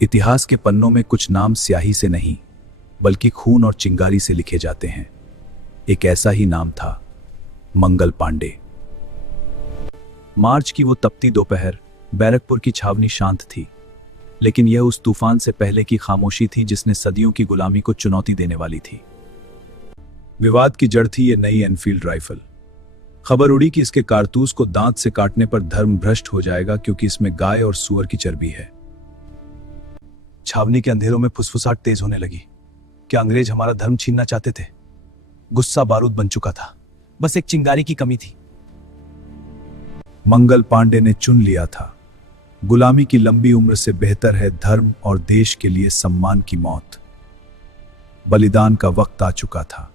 इतिहास के पन्नों में कुछ नाम स्याही से नहीं बल्कि खून और चिंगारी से लिखे जाते हैं। एक ऐसा ही नाम था मंगल पांडे। मार्च की वो तपती दोपहर, बैरकपुर की छावनी शांत थी, लेकिन यह उस तूफान से पहले की खामोशी थी जिसने सदियों की गुलामी को चुनौती देने वाली थी। विवाद की जड़ थी ये नई एनफील्ड राइफल। खबर उड़ी कि इसके कारतूस को दांत से काटने पर धर्म भ्रष्ट हो जाएगा, क्योंकि इसमें गाय और सूअर की चर्बी है। छावनी के अंधेरों में फुसफुसाहट तेज होने लगी। क्या अंग्रेज हमारा धर्म छीनना चाहते थे? गुस्सा बारूद बन चुका था, बस एक चिंगारी की कमी थी। मंगल पांडे ने चुन लिया था, गुलामी की लंबी उम्र से बेहतर है धर्म और देश के लिए सम्मान की मौत। बलिदान का वक्त आ चुका था।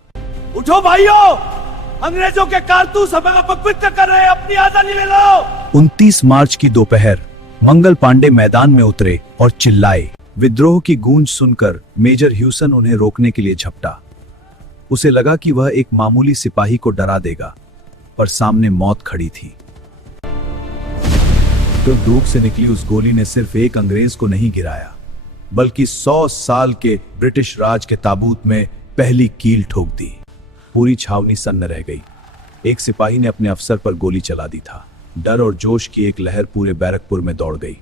उठो भाइयों, अंग्रेजों के कारतूस हमें अपवित्र कर रहे हैं, अपनी आजादी ले लो। 29 मार्च की दोपहर मंगल पांडे मैदान में उतरे और चिल्लाए। विद्रोह की गूंज सुनकर मेजर ह्यूसन उन्हें रोकने के लिए झपटा। उसे लगा कि वह एक मामूली सिपाही को डरा देगा, पर सामने मौत खड़ी थी। तो दूर से निकली उस गोली ने सिर्फ एक अंग्रेज को नहीं गिराया, बल्कि 100 साल के ब्रिटिश राज के ताबूत में पहली कील ठोक दी। पूरी छावनी सन्न रह गई। एक सिपाही ने अपने अफसर पर गोली चला दी था। डर और जोश की एक लहर पूरे बैरकपुर में दौड़ गई।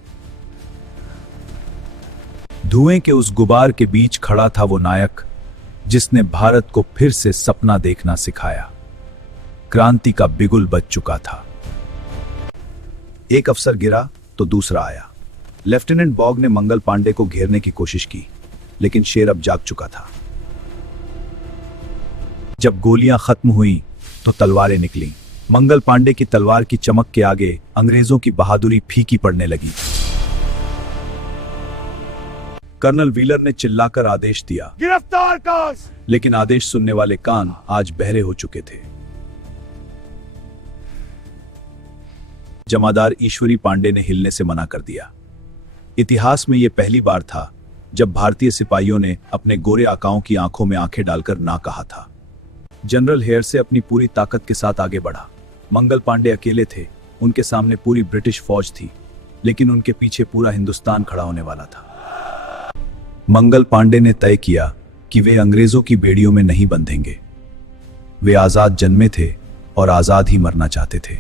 धुएं के उस गुबार के बीच खड़ा था वो नायक जिसने भारत को फिर से सपना देखना सिखाया। क्रांति का बिगुल बज चुका था। एक अफसर गिरा तो दूसरा आया। लेफ्टिनेंट बॉग ने मंगल पांडे को घेरने की कोशिश की, लेकिन शेर अब जाग चुका था। जब गोलियां खत्म हुई तो तलवारें निकली। मंगल पांडे की तलवार की चमक के आगे अंग्रेजों की बहादुरी फीकी पड़ने लगी। कर्नल व्हीलर ने चिल्लाकर आदेश दिया, गिरफ्तार कर। लेकिन आदेश सुनने वाले कान आज बहरे हो चुके थे। जमादार ईश्वरी पांडे ने हिलने से मना कर दिया। इतिहास में यह पहली बार था जब भारतीय सिपाहियों ने अपने गोरे आकाओं की आंखों में आंखें डालकर ना कहा था। जनरल हेयर से अपनी पूरी ताकत के साथ आगे बढ़ा। मंगल पांडे अकेले थे, उनके सामने पूरी ब्रिटिश फौज थी, लेकिन उनके पीछे पूरा हिंदुस्तान खड़ा होने वाला था। मंगल पांडे ने तय किया कि वे अंग्रेजों की बेड़ियों में नहीं बंधेंगे। वे आजाद जन्मे थे और आजाद ही मरना चाहते थे।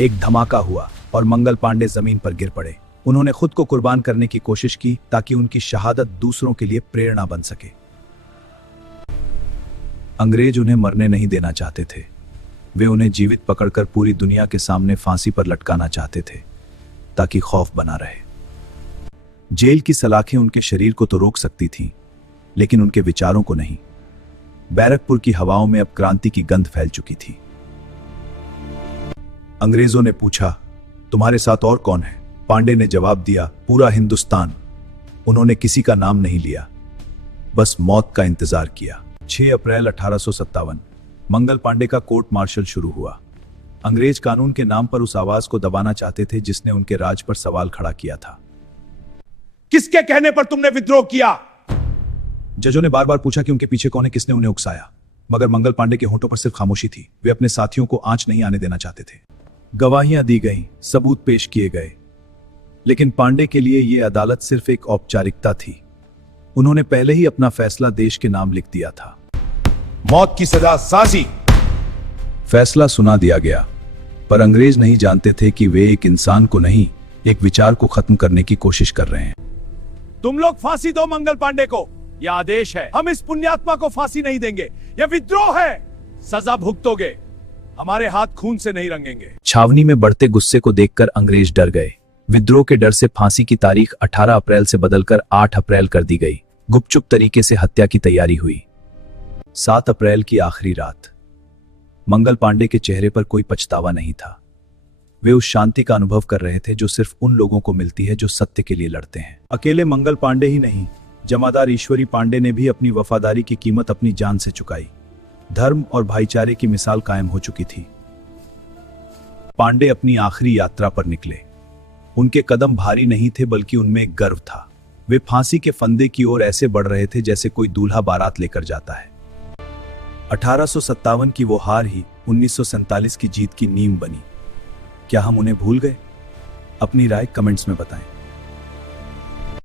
एक धमाका हुआ और मंगल पांडे जमीन पर गिर पड़े। उन्होंने खुद को कुर्बान करने की कोशिश की ताकि उनकी शहादत दूसरों के लिए प्रेरणा बन सके। अंग्रेज उन्हें मरने नहीं देना चाहते थे। वे उन्हें जीवित पकड़कर पूरी दुनिया के सामने फांसी पर लटकाना चाहते थे, ताकि खौफ बना रहे। जेल की सलाखें उनके शरीर को तो रोक सकती थीं, लेकिन उनके विचारों को नहीं। बैरकपुर की हवाओं में अब क्रांति की गंध फैल चुकी थी। अंग्रेजों ने पूछा, तुम्हारे साथ और कौन है? पांडे ने जवाब दिया, पूरा हिंदुस्तान। उन्होंने किसी का नाम नहीं लिया, बस मौत का इंतजार किया। 6 अप्रैल 1857 मंगल पांडे का कोर्ट मार्शल शुरू हुआ। अंग्रेज कानून के नाम पर उस आवाज को दबाना चाहते थे जिसने उनके राज पर सवाल खड़ा किया था। किसके कहने पर तुमने विद्रोह किया? जजों ने बार बार पूछा कि उनके पीछे कौन है, किसने उन्हें उकसाया, मगर मंगल पांडे के होंठों पर सिर्फ खामोशी थी। वे अपने साथियों को आंच नहीं आने देना चाहते थे। गवाहियां दी गईं, सबूत पेश किए गए, लेकिन पांडे के लिए यह अदालत सिर्फ एक औपचारिकता थी। उन्होंने पहले ही अपना फैसला देश के नाम लिख दिया था। मौत की सजा साजी। फैसला सुना दिया गया, पर अंग्रेज नहीं जानते थे कि वे एक इंसान को नहीं, एक विचार को खत्म करने की कोशिश कर रहे हैं। तुम लोग फांसी दो मंगल पांडे को, यह आदेश है। हम इस पुण्यात्मा को फांसी नहीं देंगे, यह विद्रोह है। सजा भुगतोगे, हमारे हाथ खून से नहीं रंगेंगे। छावनी में बढ़ते गुस्से को देखकर अंग्रेज डर गए। विद्रोह के डर से फांसी की तारीख 18 अप्रैल से बदलकर 8 अप्रैल कर दी गई। गुपचुप तरीके से हत्या की तैयारी हुई। 7 अप्रैल की आखिरी रात। मंगल पांडे के चेहरे पर कोई पछतावा नहीं था। वे उस शांति का अनुभव कर रहे थे जो सिर्फ उन लोगों को मिलती है जो सत्य के लिए लड़ते हैं। अकेले मंगल पांडे ही नहीं, जमादार ईश्वरी पांडे ने भी अपनी वफादारी की कीमत अपनी जान से चुकाई। धर्म और भाईचारे की मिसाल कायम हो चुकी थी। पांडे अपनी आखिरी यात्रा पर निकले। उनके कदम भारी नहीं थे, बल्कि उनमें एक गर्व था। वे फांसी के फंदे की ओर ऐसे बढ़ रहे थे जैसे कोई दूल्हा बारात लेकर जाता है। 1857 की वो हार ही 1947 की जीत की नींव बनी। क्या हम उन्हें भूल गए? अपनी राय कमेंट्स में बताएं।